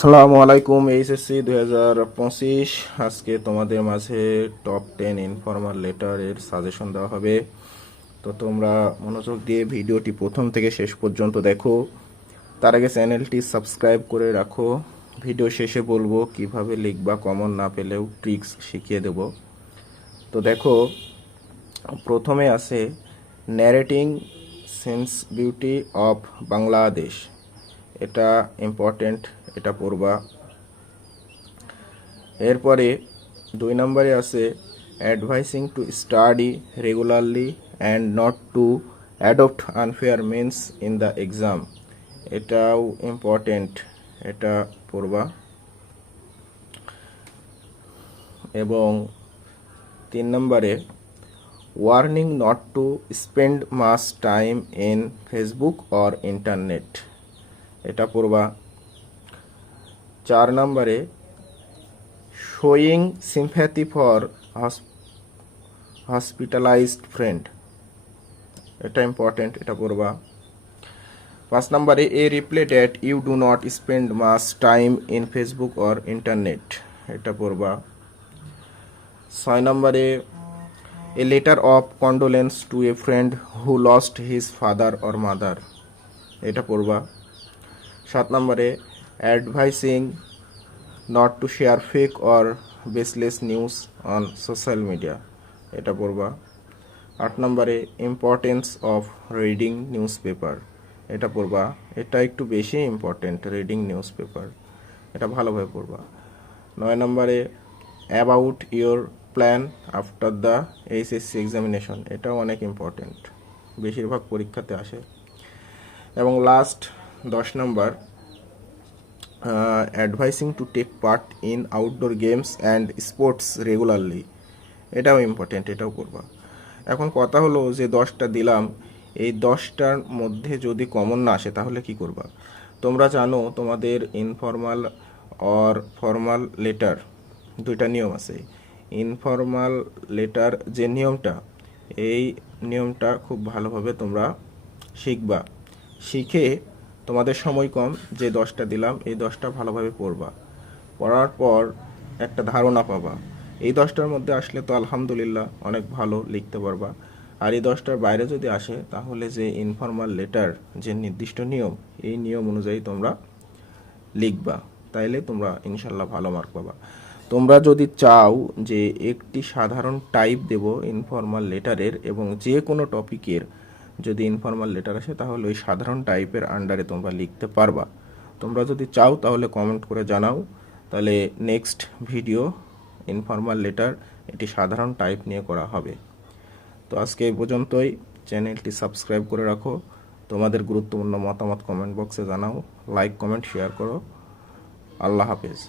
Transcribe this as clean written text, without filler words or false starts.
আসসালামু আলাইকুম। এইচএসসি 2025 আজকে তোমাদের মাঝে টপ 10 ইনফর্মাল লেটারের সাজেশন দেওয়া হবে। তো তোমরা মনোযোগ দিয়ে ভিডিওটি প্রথম থেকে শেষ পর্যন্ত দেখো। তার আগে চ্যানেলটি সাবস্ক্রাইব করে রাখো। ভিডিও শেষে বলবো কিভাবে লিখবা, কমন না পেলেও ট্রিক্স শিখিয়ে দেব। তো দেখো, প্রথমে আছে narrating scenic beauty of Bangladesh. এটা ইম্পর্টেন্ট, এটা পড়বা। এরপরে 2 নম্বরে আছে advising to study regularly and not to adopt unfair means in the exam. এটাও ইম্পর্টেন্ট, এটা পড়বা। এবং 3 নম্বরে warning not to spend much time in Facebook or internet, এটা পড়বা। 4 নম্বরে showing sympathy for hospitalised friend, এটা ইম্পর্টেন্ট, এটা পড়বা। 5 নম্বরে a reply that you do not spend much time in Facebook or internet, এটা পড়বা। 6 নম্বরে a letter of condolence to a friend who lost his father or mother, এটা পড়বা। 7 নম্বরে advising not to share fake or baseless news on social media, এটা পড়বা। 8 নম্বরে importance of reading newspaper, এটা পড়বা। এটা একটু বেশি ইম্পর্টেন্ট, রিডিং নিউজ পেপার, এটা ভালোভাবে পড়বা। 9 নম্বরে about your plan after the HSC examination, এটাও অনেক ইম্পর্টেন্ট, বেশিরভাগ পরীক্ষাতে আসে। এবং লাস্ট 10 নম্বর advising to take part in outdoor games and sports regularly, এটাও ইম্পর্টেন্ট, এটাও করবা। এখন কথা হলো যে 10টা দিলাম, এই 10টার মধ্যে যদি কমন না আসে তাহলে কি করবা? তোমরা জানো তোমাদের ইনফর্মাল অর ফর্মাল লেটার দুইটা নিয়ম আছে। ইনফর্মাল লেটার যে নিয়মটা, এই নিয়মটা খুব ভালোভাবে তোমরা শিখবা। শিখে তোমাদের সময় কম, যে 10টা দিলাম এই 10টা ভালোভাবে পড়বা। পড়ার পর একটা ধারণা পাবা। এই 10টার মধ্যে আসলে তো আলহামদুলিল্লাহ অনেক ভালো লিখতে পারবা। আর এই 10টার বাইরে যদি আসে তাহলে যে ইনফর্মাল লেটার যে নির্দিষ্ট নিয়ম, এই নিয়ম অনুযায়ী তোমরা লিখবা, তাইলে তোমরা ইনশাল্লাহ ভালো মার্ক পাবা। তোমরা যদি চাও যে একটি সাধারণ টাইপ দেব ইনফর্মাল লেটারের এবং যে কোনো টপিকের যদি ইনফর্মাল লেটার আসে তাহলে ওই সাধারণ টাইপের আন্ডারে তোমরা লিখতে পারবা। তোমরা যদি চাও তাহলে কমেন্ট করে জানাও, তাহলে নেক্সট ভিডিও ইনফর্মাল লেটার এটি সাধারণ টাইপ নিয়ে করা হবে। তো আজকে এই পর্যন্তই। চ্যানেলটি সাবস্ক্রাইব করে রাখো। তোমাদের গুরুত্বপূর্ণ মতামত কমেন্ট বক্সে জানাও। লাইক, কমেন্ট, শেয়ার করো। আল্লাহ হাফেজ।